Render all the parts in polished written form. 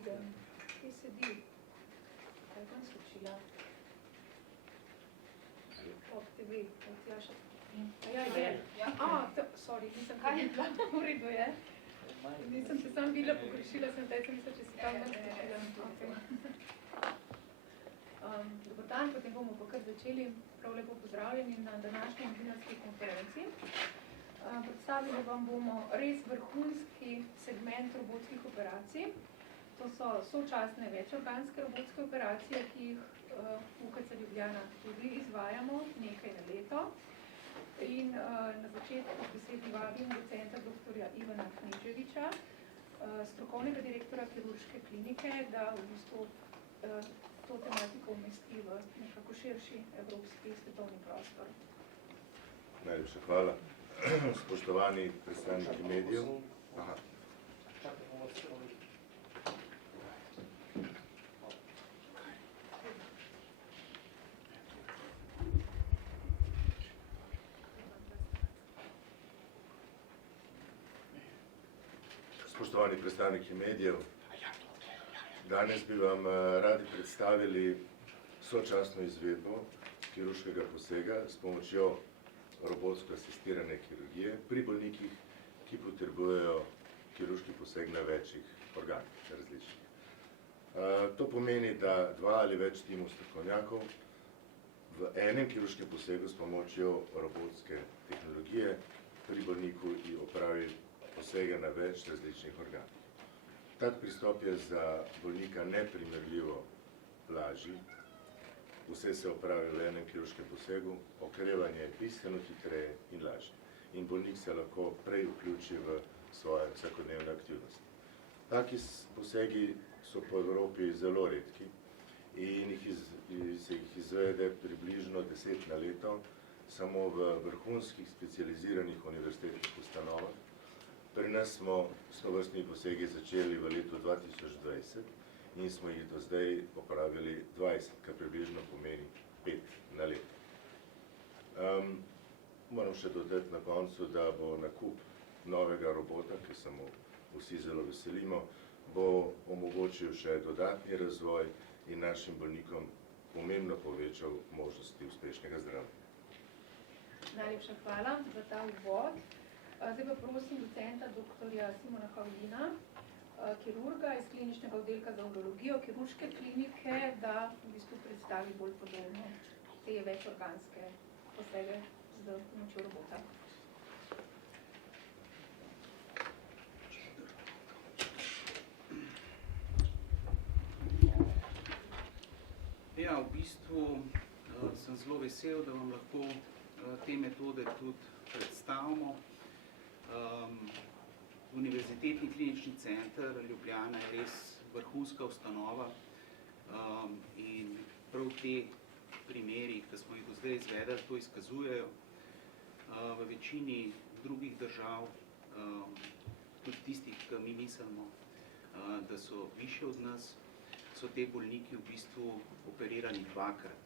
vidim. Kje sedi? Kaj bom skočila? Ob TV, od Jaša. Sorry, nisem kaj videla. V redu je. Nisem se sam videla, pogrešila sem te, sem mislila, če si tam skočila. Dobar dan, potem bomo pa kar začeli. Prav lepo pozdravljeni na današnji novinarski konferenci. Predstavili vam bomo res vrhunski segment robotskih operacij. To so sočasne večorganske robotske operacije, ki jih v UKC Ljubljana tudi izvajamo nekaj na leto. In na začetku besedi vabim docenta dr. Ivana Kneževiča, strokovnega direktora kirurške klinike, da v bistvu to tematiko umesti v nekako širši evropski svetovni prostor. Najlepša hvala. Spoštovani predstavniki medijev. Spoštovani predstavniki medijev, danes bi vam radi predstavili sočasno izvedbo kirurškega posega s pomočjo robotsko asistirane kirurgije pri bolnikih, ki potrebujejo kirurški poseg na večjih organih različnih. To pomeni, da dva ali več timov strokovnjakov v enem kirurškem posegu s pomočjo robotske tehnologije pri bolniku opravi posege na več različnih organih. Tak pristop je za bolnika neprimerljivo lažji. Vse se opravi v enem kirurškem posegu, okrevanje je bistveno hitreje in lažje. In bolnik se lahko prej vključi v svoje vsakodnevne aktivnosti. Taki posegi so po Evropi zelo redki in se jih izvede približno 10 na leto, samo v vrhunskih specializiranih univerzitetnih ustanovah. Pri nas smo s tovrstnimi posegi začeli v letu 2020 in smo jih do zdaj opravili 20, kar približno pomeni 5 na leto. Moram še dodati na koncu, da bo nakup novega robota, ki se mu vsi zelo veselimo, bo omogočil še dodatni razvoj in našim bolnikom pomembno povečal možnosti uspešnega zdravljenja. Najlepša hvala za ta uvod. Zdaj pa prosim docenta dr. Simona Havlina, kirurga iz kliničnega oddelka za urologijo kirurške klinike, da v bistvu predstavi bolj podrobno te večorganske posege z pomočjo robota. Ja, v bistvu sem zelo vesel, da vam lahko te metode tudi predstavimo. Univerzitetni klinični center Ljubljana je res vrhunska ustanova in prav te primeri, ki smo jih do zdaj izvedeli, to izkazujejo. V večini drugih držav, tudi tistih, ki mi mislimo, da so višje od nas, so te bolniki v bistvu operirani dvakrat.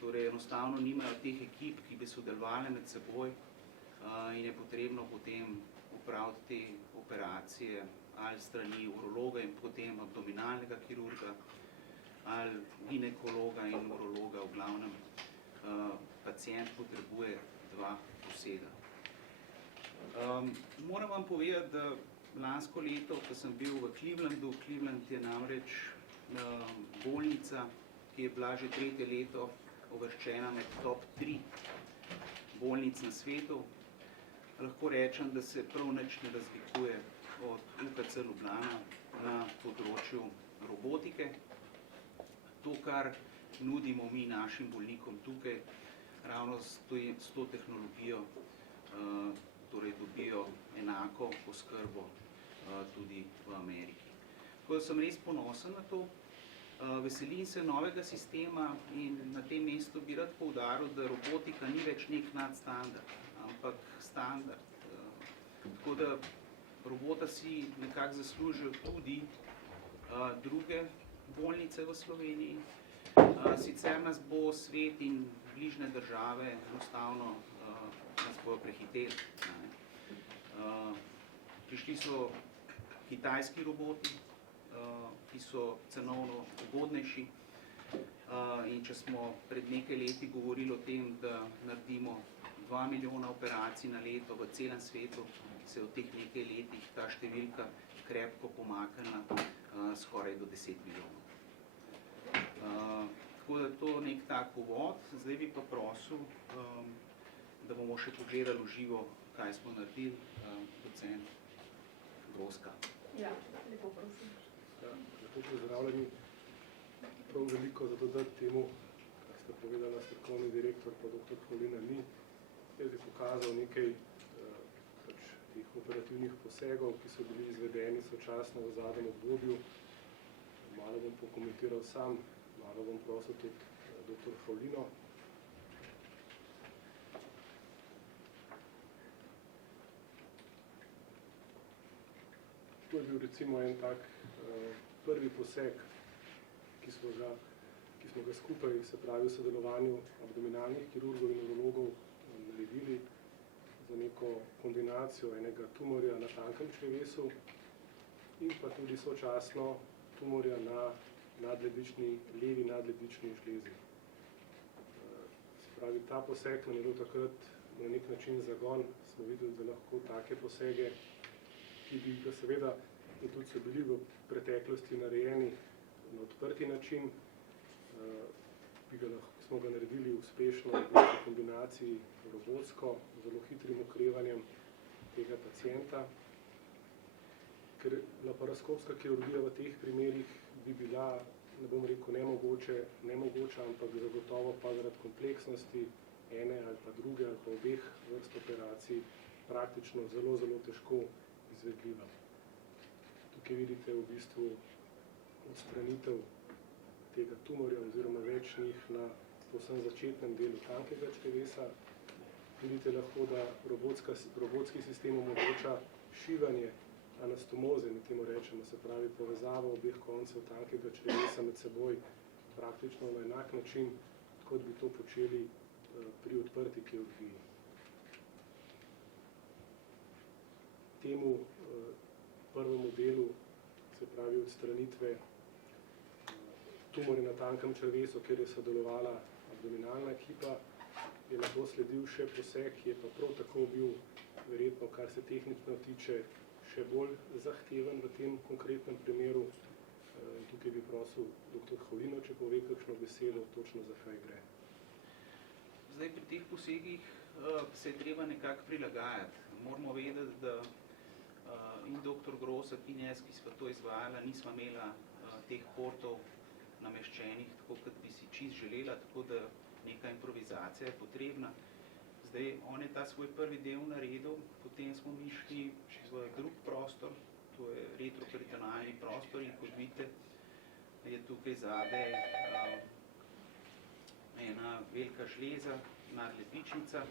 Torej, enostavno nimajo teh ekip, ki bi sodelovali med seboj in je potrebno potem opraviti te operacije ali strani urologa in potem abdominalnega kirurga ali ginekologa in urologa. V glavnem, pacient potrebuje dva posega. Moram vam povedati, da lansko leto, ko sem bil v Clevelandu, Cleveland je namreč bolnica, ki je bila že 3. leto uvrščena med top 3 bolnic na svetu. Lahko rečem, da se prav nič ne razlikuje od UKC Ljubljana na področju robotike. To, kar nudimo mi našim bolnikom tukaj, ravno s to tehnologijo torej dobijo enako oskrbo tudi v Ameriki. Tako da sem res ponosen na to. Veselim se novega sistema in na tem mestu bi rad poudaril, da robotika ni več nek nadstandard, ampak standard. Tako da robota si nekako zaslužijo tudi druge bolnice v Sloveniji. Sicer nas bo svet in bližnje države enostavno nas bojo prehiteli. Prišli so kitajski roboti, ki so cenovno ugodnejši. In če smo pred nekaj leti govorili o tem, da naredimo 2 milijona operacij na leto v celem svetu, se je v teh nekaj letih ta številka krepko pomaknila skoraj do 10 milijonov. Tako da to nek tak uvod. Zdaj bi pa prosil, da bomo še pogledali v živo, kaj smo naredili, docent Groska. Ja, lepo prosim. Ja, lepo pozdravljeni. Prav veliko za dodati temu, kar ste povedala strokovni direktor pa dr. Holina ni. Jaz bi pokazal nekaj teh operativnih posegov, ki so bili izvedeni sočasno v zadnjem obdobju. Malo bom pokomentiral sam, malo bom prosil tudi dr. Holino. To je bil recimo en tak prvi poseg, ki smo ga skupaj, se pravi v sodelovanju abdominalnih kirurgov in urologov naredili za neko kombinacijo enega tumorja na tankem črevesu in pa tudi sočasno tumorja na levi nadledvični žlezi. Se pravi, ta poseg nam je bil takrat na nek način zagon, smo videli, da lahko take posege, ki bi ga seveda in tudi so bili v preteklosti narejeni na odprti način, smo ga naredili uspešno v kombinaciji robotsko, zelo hitrim okrevanjem tega pacienta. Ker laparoskopska kirurgija v teh primerih bi bila, ne bom rekel nemogoča, ampak zagotovo pa zaradi kompleksnosti ene ali pa druge ali pa obeh vrst operacij praktično zelo, zelo težko izvedljiva. Tukaj vidite v bistvu odstranitev tega tumorja oziroma več njih na povsem začetnem delu tankega črevesa. Vidite lahko, da robotski sistem omogoča šivanje anastomoze, mi temu rečemo, se pravi povezavo obeh koncev tankega črevesa med seboj praktično na enak način, kot bi to počeli pri odprti kirurgiji. Temu prvemu delu, se pravi odstranitve tumorja na tankem črevesu, kjer je sodelovala abdominalna ekipa, je nato sledil še poseg, ki je pa prav tako bil verjetno, kar se tehnično tiče, še bolj zahteven v tem konkretnem primeru. Tukaj bi prosil dr. Holino, če pove kakšno besedo, točno za kaj gre. Zdaj, pri teh posegih se je treba nekako prilagajati. Moramo vedeti, da in dr. Grosek in jaz, ki sva to izvajala, nisva imela teh portov nameščenih, tako kot bi si čist želela, tako da neka improvizacija je potrebna. Zdaj, on je ta svoj prvi del naredil, potem smo mi šli v drug prostor, to je retroperitonalni prostor in kot vidite, je tukaj zadaj ena velika žleza, nadledvičnica.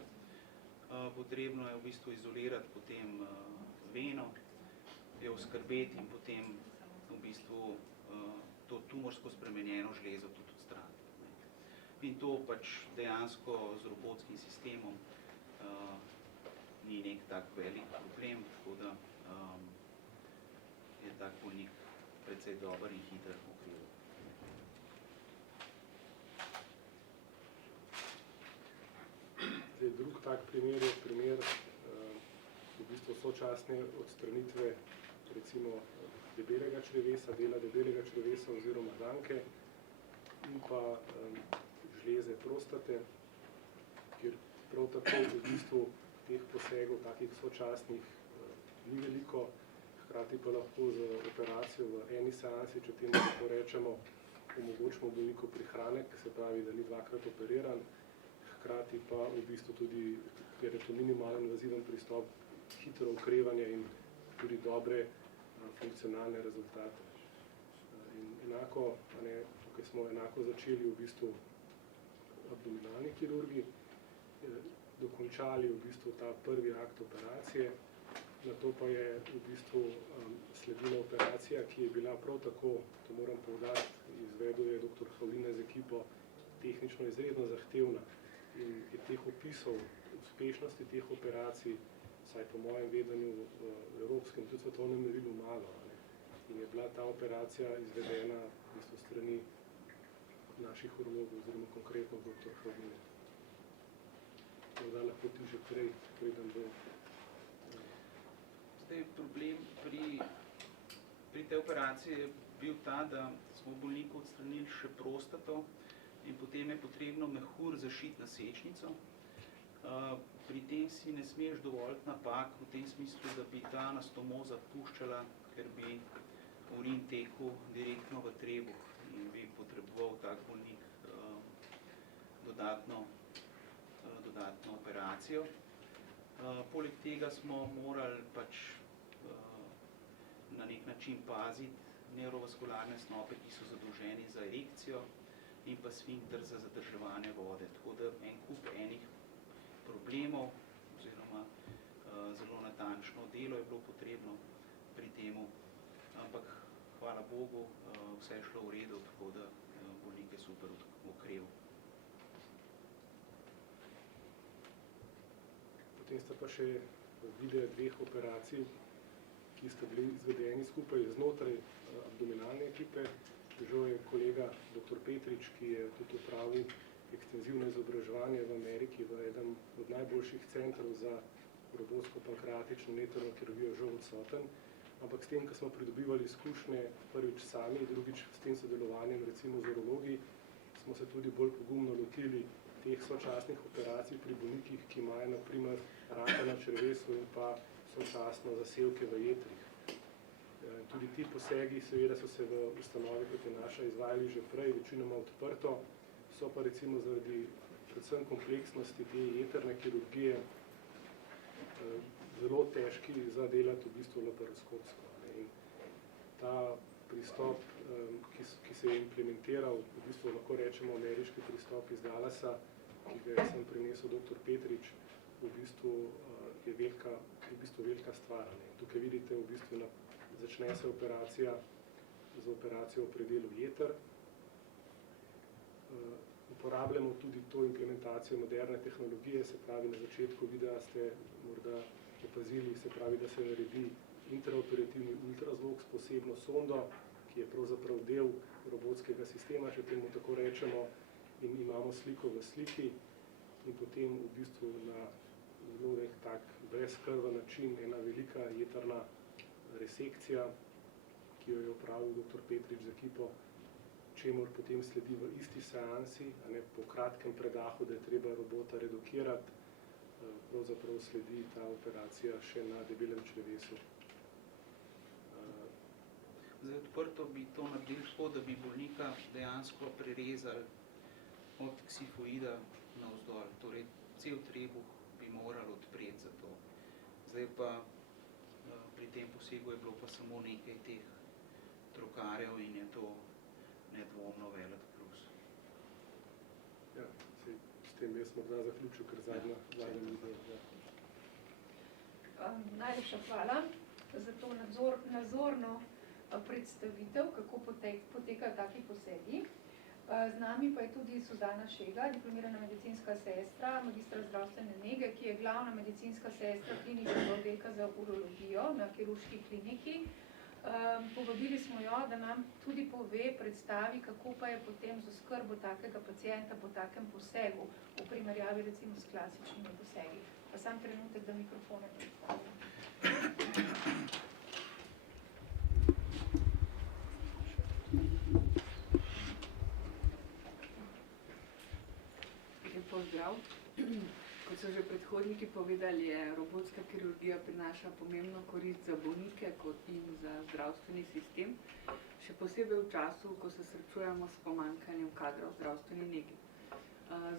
Potrebno je v bistvu izolirati potem veno, jo oskrbeti in potem v bistvu to tumorsko spremenjeno žlezo tudi odstraniti. In to pač dejansko z robotskim sistemom ni nek tak velik problem, tako da je tak bolnik precej dober in hiter okreval. Drug tak primer je primer v bistvu sočasne odstranitve recimo debelega črevesa, dela debelega črevesa oziroma danke in pa žleze prostate, kjer prav tako v bistvu teh posegov, takih sočasnih, ni veliko, hkrati pa lahko z operacijo v eni seansi, če temu tako rečemo, omogočimo bolniku prihranek, se pravi, da ni dvakrat operiran, hkrati pa v bistvu tudi, ker je to minimalno invaziven pristop, hitro okrevanje in tudi dobre funkcionalne rezultate. In enako, tukaj smo enako začeli v bistvu abdominalni kirurgi, dokončali v bistvu ta prvi akt operacije, nato pa je v bistvu sledila operacija, ki je bila prav tako, to moram poudariti, izvedel je dr. Holina z ekipo, tehnično izredno zahtevna in je teh opisov uspešnosti teh operacij, vsaj po mojem vedenju v evropskem, tudi svetovnem merilu malo. in je bila ta operacija izvedena v bistvu strani naših urologov, oziroma konkretno dr. Hladine. Morda lahko ti že prej, preden bo. Zdaj, problem pri tej operaciji je bil ta, da smo bolniku odstranili še prostato in potem je potrebno mehur zašiti na sečnico. Pri tem si ne smeš dovoliti napak v tem smislu, da bi ta anastomoza puščala, ker bi urin tekel direktno v trebuh in bi potreboval tak bolnik dodatno operacijo. Poleg tega smo morali pač na nek način paziti nevrovaskularne snope, ki so zadolženi za erekcijo in pa sfinkter za zadrževanje vode. Tako da en kup enih problemov oziroma zelo natančno delo je bilo potrebno pri temu, ampak hvala Bogu, vse je šlo v redu, tako da bolnik je super okreval. Potem sta pa še videa 2 operacij, ki sta bili izvedeni skupaj znotraj abdominalne ekipe. Žal je kolega dr. Petrič, ki je tudi opravil ekstenzivno izobraževanje v Ameriki v eden od najboljših centrov za robotsko-pankratično netrvno kirurgijo, žal odsoten. Ampak s tem, ko smo pridobivali izkušnje prvič sami, drugič s tem sodelovanjem recimo z urologi, smo se tudi bolj pogumno lotili teh sočasnih operacij pri bolnikih, ki imajo na primer raka na črevesu in pa sočasno zasevke v jetrih. Tudi ti posegi seveda so se v ustanovi, kot je naša, izvajali že prej, večinoma odprto, so pa recimo zaradi predvsem kompleksnosti te jetrne kirurgije zelo težki za delati v bistvu laparoskopsko. In ta pristop, ki se je implementiral, v bistvu lahko rečemo ameriški pristop iz Dallasa, ki ga je sem prinesel dr. Petrič, v bistvu je velika stvar. Tukaj vidite, v bistvu začne se operacija z operacijo v predelu jeter. Uporabljamo tudi to implementacijo moderne tehnologije, se pravi na začetku videa ste morda opazili, se pravi, da se naredi intraoperativni ultrazvok s posebno sondo, ki je pravzaprav del robotskega sistema, če temu tako rečemo, in imamo sliko v sliki in potem v bistvu na zelo tak brezkrven način ena velika jetrna resekcija, ki jo je opravil dr. Petrič z ekipo, čemur potem sledi v isti seansi, po kratkem predahu, da je treba robota redukirati, pravzaprav sledi ta operacija še na debelem črevesu. Zdaj, odprto bi to naredili tako, da bi bolnika dejansko prerezali od ksifoida navzdol, torej cel trebuh bi morali odpreti za to. Zdaj pa pri tem posegu je bilo pa samo nekaj teh trokarjev in je to nedvomno velik plus. Ja, s tem jaz morda zaključil, ker zadnja video. Najlepša hvala za to nazorno predstavitev, kako potekajo taki posegi. Z nami pa je tudi Suzana Šega, diplomirana medicinska sestra, magistra zdravstvene nege, ki je glavna medicinska sestra kliničnega oddelka za urologijo na kirurški kliniki. Povabili smo jo, da nam tudi predstavi, kako pa je potem z oskrbo takega pacienta po takem posegu, v primerjavi recimo s klasičnimi posegi. Pa sam trenutek, da mikrofone predstavim. Pozdrav. Kot so že predhodniki povedali, je robotska kirurgija prinaša pomembno korist za bolnike in za zdravstveni sistem, še posebej v času, ko se srečujemo s pomanjkanjem kadra v zdravstveni negi.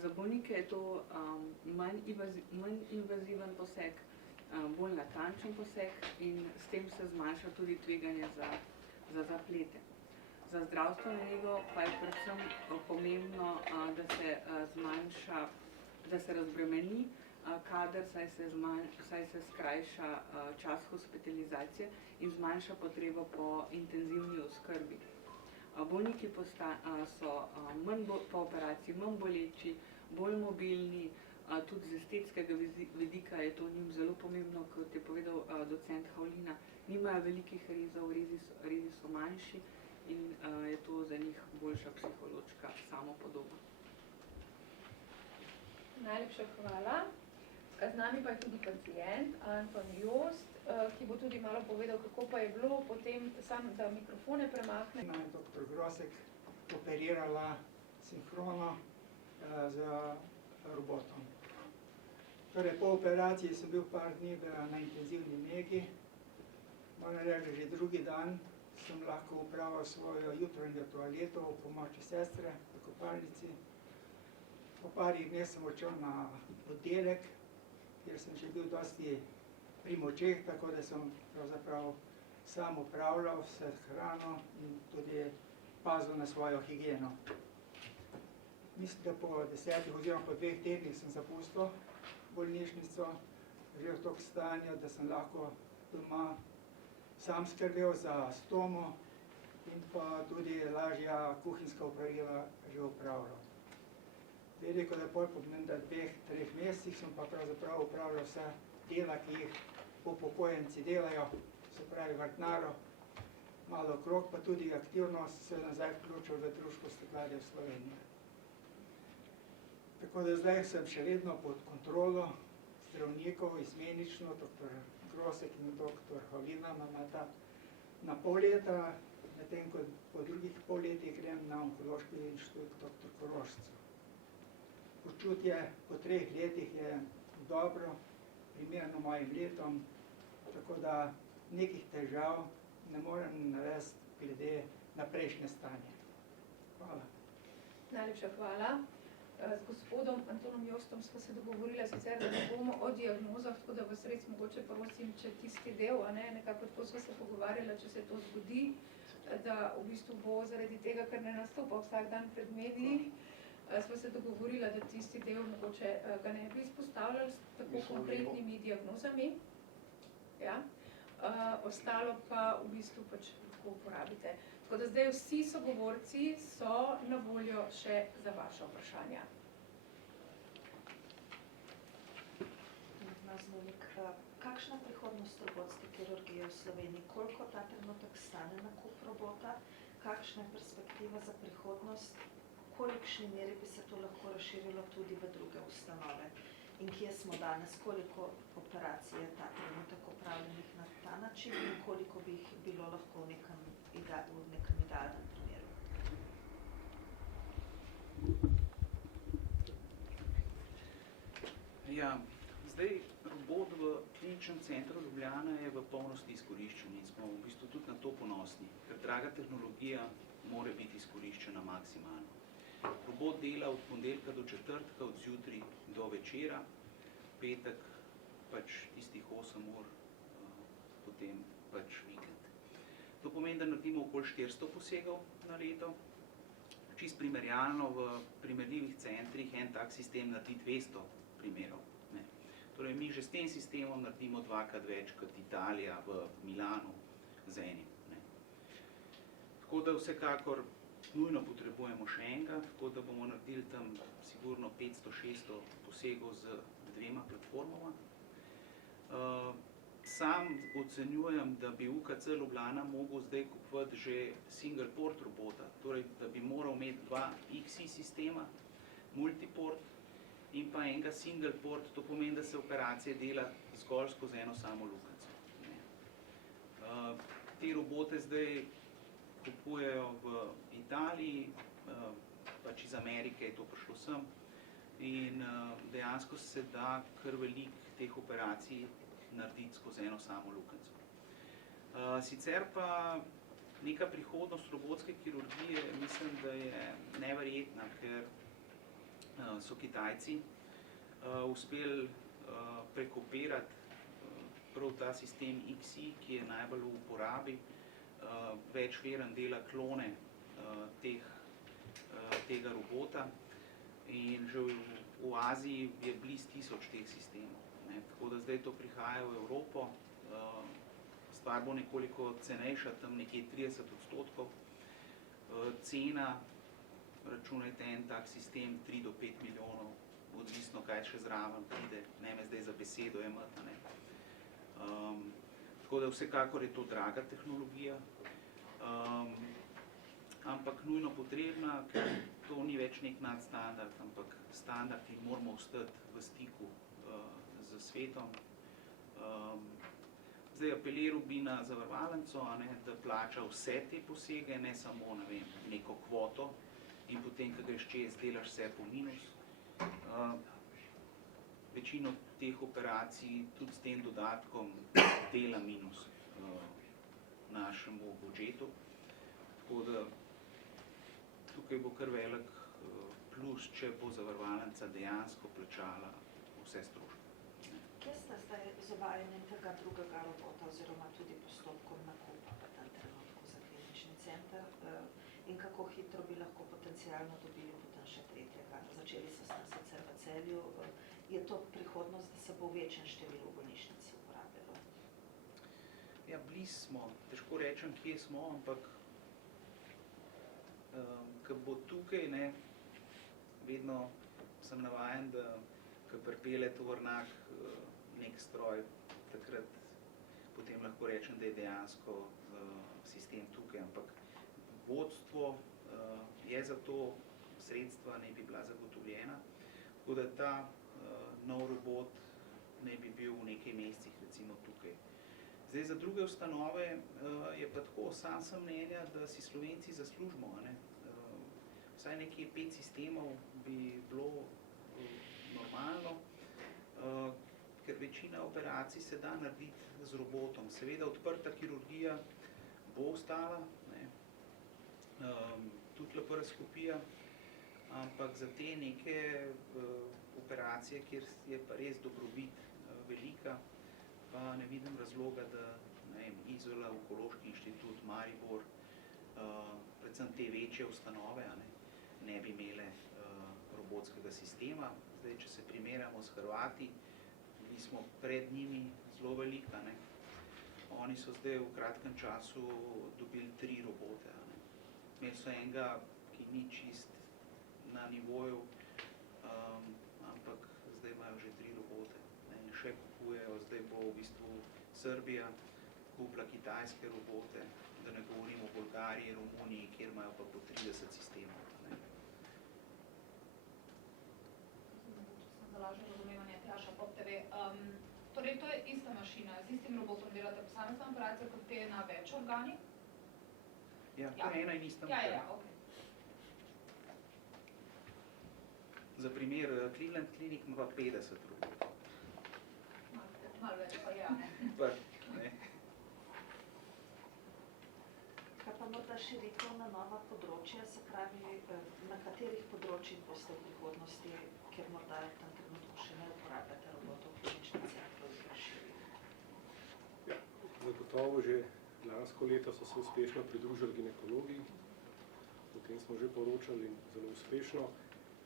Za bolnike je to manj invaziven poseg, bolj natančen poseg in s tem se zmanjša tudi tveganje za zaplete. Za zdravstveno nego pa je predvsem pomembno, da se razbremeni kader, saj se skrajša čas hospitalizacije in zmanjša potrebo po intenzivni oskrbi. Bolniki so po operaciji manj boleči, bolj mobilni, Tudi z estetskega vidika je to njim zelo pomembno, kot je povedal docent Havlina. Nimajo velikih rezov, rezi so manjši in je to za njih boljša psihološka samopodoba. Najlepša hvala. Z nami pa je tudi pacient Anton Jost, ki bo tudi malo povedal, kako pa je bilo potem, sam da mikrofone premakne. Dr. Grosek operirala sinhrono z robotom. Torej, po operaciji sem bil par dni na intenzivni negi. Moram reči, že drugi dan sem lahko upravil svojo jutranjo toaleto v pomoči sestre v kopalnici. Po parih dneh sem odšel na oddelek, kjer sem že bil dosti pri močeh, tako da sem pravzaprav sam upravljal vse hrano in tudi pazil na svojo higieno. Mislim, da po 10 oziroma po 2 tednih sem zapustil bolnišnico, že v toliko stanju, da sem lahko doma sam skrbel za stomo in pa tudi lažja kuhinjska opravila že upravljal. Je rekel, da pol pomeni, da 2-3 mesecih sem pa pravzaprav upravljal vsa dela, ki jih upokojenci delajo, se pravi vrtnaro, malo okrog, pa tudi aktivno se nazaj vključil v Društvo steklarjev Slovenije. Tako da zdaj sem še vedno pod kontrolo zdravnikov, izmenično, dr. Grosek in dr. Havlina imata na pol leta, medtem ko po drugih pol letih grem na Onkološki inštitut dr. Korošcev. Počutje po 3 letih je dobro, primerno mojim letom, tako da nekih težav ne morem navesti glede na prejšnje stanje. Hvala. Najlepša hvala. Z gospodom Antonom Jostom smo se dogovorili, sicer da ne bomo o diagnozah, tako da vas res mogoče prosim, če tisti del, nekako tako smo se pogovarjali, če se to zgodi, da v bistvu bo zaradi tega, ker ne nastopa vsak dan pred mediji, smo se dogovorili, da tisti del mogoče ga ne bi izpostavljali s tako konkretnimi diagnozami. Ja. Ostalo pa v bistvu pač lahko uporabite. Tako da zdaj vsi sogovorci so na voljo še za vaše vprašanja. Kakšna prihodnost robotske kirurgije v Sloveniji? Koliko ta trenutek stane nakup robota? Kakšna je perspektiva za prihodnost? V kolikšni meri bi se to lahko razširilo tudi v druge ustanove? In kje smo danes? Koliko operacij je ta trenutek opravljenih na ta način in koliko bi jih bilo lahko v nekem idealnem primeru? Ja, zdaj robot v Kliničnem centru Ljubljana je v polnosti izkoriščen in smo v bistvu tudi na to ponosni, ker draga tehnologija mora biti izkoriščena maksimalno. Robot dela od ponedeljka do četrtka, od zjutraj do večera, petek pač tistih 8 ur, potem pač vikend. To pomeni, da naredimo okoli 400 posegov na leto. Čisto primerjalno v primerljivih centrih en tak sistem naredi 200 primerov. Torej, mi že s tem sistemom naredimo 2-krat več kot Italija v Milanu z enim. Tako da vsekakor nujno potrebujemo še enega, tako da bomo naredili tam sigurno 500-600 posegov z 2 platformama. Sam ocenjujem, da bi UKC Ljubljana mogel zdaj kupovati že single port robota, torej da bi moral imeti 2 XI sistema, multiport in pa enega single port, to pomeni, da se operacije dela zgolj skozi eno samo luknjico. Te robote zdaj kupujejo v Italiji, pač iz Amerike je to prišlo sem in dejansko se da kar veliko teh operacij narediti skozi eno samo luknjico. Sicer pa neka prihodnost robotske kirurgije mislim, da je neverjetna, ker so Kitajci uspeli prekopirati prav ta sistem XI, ki je najbolj v uporabi, večveren dela klone tega robota in že v Aziji je blizu 1000 teh sistemov. Tako da zdaj to prihaja v Evropo, stvar bo nekoliko cenejša, tam nekje 30%. Cena, računajte en tak sistem, 3 do 5 milijonov odvisno kaj še zraven pride, ne me zdaj za besedo jemati, ne. Tako da vsekakor je to draga tehnologija, ampak nujno potrebna, ker to ni več nek nadstandard, ampak standard in moramo ostati v stiku z svetom. Zdaj apeliral bi na zavarovalnico, da plača vse te posege, ne samo, ne vem, neko kvoto in potem, ko greš čez, delaš vse po minus. Večino teh operacij tudi s tem dodatkom dela minus našemu budžetu. Tako da tukaj bo kar velik plus, če bo zavarovalnica dejansko plačala vse stroške. Kje ste zdaj z uvajanjem tega drugega robota oziroma tudi postopkom nakupa v tem trenutku za klinični center in kako hitro bi lahko potencialno dobili potem še tretjega? Začeli so s tem sicer v Celju. Je to prihodnost, da se bo v večjem številu bolnišnic uporabljalo? Ja, blizu smo. Težko rečem, kje smo, ampak ko bo tukaj, ne, vedno sem navajen, da ko pripelje tovornjak nek stroj, takrat potem lahko rečem, da je dejansko sistem tukaj, ampak vodstvo je za to, sredstva naj bi bila zagotovljena, tako da ta nov robot naj bi bil v nekaj mesecih recimo tukaj. Zdaj za druge ustanove je pa tako, sam sem mnenja, da si Slovenci zaslužimo, ne. Vsaj nekje 5 sistemov bi bilo normalno, ker večina operacij se da narediti z robotom. Seveda odprta kirurgija bo ostala, ne, tudi laparoskopija, ampak za te neke operacije, kjer je pa res dobrobit velika, pa ne vidim razloga, da ne vem, Izola, Onkološki inštitut, Maribor, predvsem te večje ustanove, ne bi imele robotskega sistema. Zdaj, če se primerjamo s Hrvati, bili smo pred njimi zelo velika, ne. Oni so zdaj v kratkem času dobili 3 robote, ne. Imeli so enega, ki ni čist na nivoju, ampak zdaj imajo že 3 robote. Ne, in še kupujejo, zdaj bo v bistvu Srbija kupila kitajske robote, da ne govorim o Bolgariji, Romuniji, kjer imajo pa po 30 sistemov. Ne. Za lažje razumevanje, Tjaša, Pop TV. Torej, to je ista mašina, z istim robotom delate posamezno operacijo, kot te na več organih? Ja, to je ena in ista mašina. Ja, ok. Za primer Cleveland Clinic ima 50 robotov. Malo več pa ja. Pa, ne. Kaj pa morda širitev na nova področja, se pravi, na katerih področjih boste v prihodnosti, kjer morda v tem trenutku še ne uporabljate robotov v kliničnem centru, razširili? Ja, zagotovo že lansko leto so se uspešno pridružili ginekologi, o tem smo že poročali in zelo uspešno.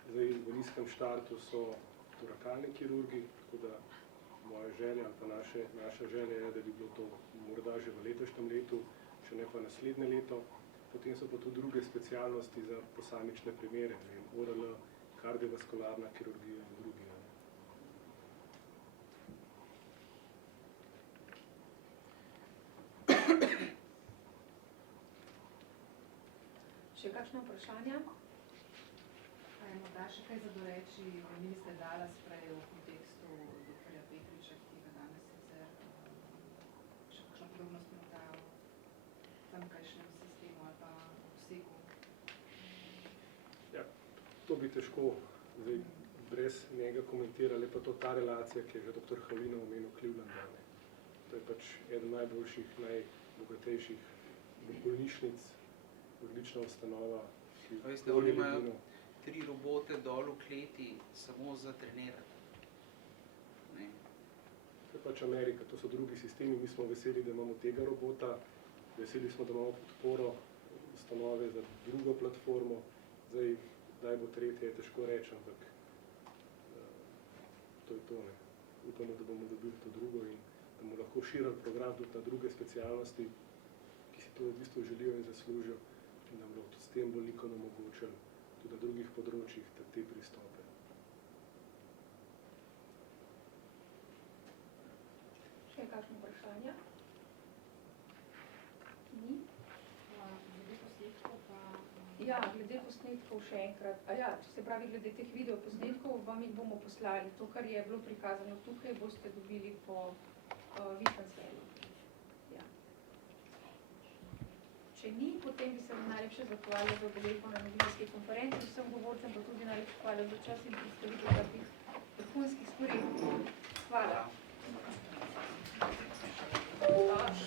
Zdaj v nizkem štartu so torakalni kirurgi, tako da moja želja ali pa naša želja je, da bi bilo to morda že v letošnjem letu, če ne pa naslednje leto. Potem so pa tudi druge specialnosti za posamične primere, ne vem, ORL, kardiovaskularna kirurgija in drugi. Še kakšno vprašanje? Pa je morda še kaj za doreči minister Dalas prej v kontekstu dr. Petriča, ki ga danes sicer še kakšno podrobnost morda o tamkajšnjem sistemu ali pa obsegu? Ja, to bi težko zdaj brez njega komentirali, pa to ta relacija, ki je že dr. Havlina omenil Clevelanda. To je pač eden najboljših, najbogatejših bolnišnic, odlična ustanova. Veste, oni imajo 3 robote dol v kleti samo za trenirati. Ne. To je pač Amerika, to so drugi sistemi, mi smo veseli, da imamo tega robota, veseli smo, da imamo podporo ustanove za drugo platformo, zdaj, kdaj bo tretje, je težko reči, ampak to je to, ne. Upamo, da bomo dobili to drugo in da bomo lahko širili program tudi na druge specialnosti, ki si to v bistvu želijo in zaslužijo in nam bodo s tem bolnikom omogočili tudi na drugih področjih te pristope. vprašanja? Ni? Glede posnetkov pa... Ja, glede posnetkov še enkrat. Se pravi, glede teh videoposnetkov vam jih bomo poslali. To, kar je bilo prikazano tukaj, boste dobili po WeTransferju. Ja. Če ni, potem bi se vam najlepše zahvalila za udeležbo na novinarski konferenci. Vsem govorcem pa tudi najlepše hvala za čas in predstavitev takih vrhunskih stvari.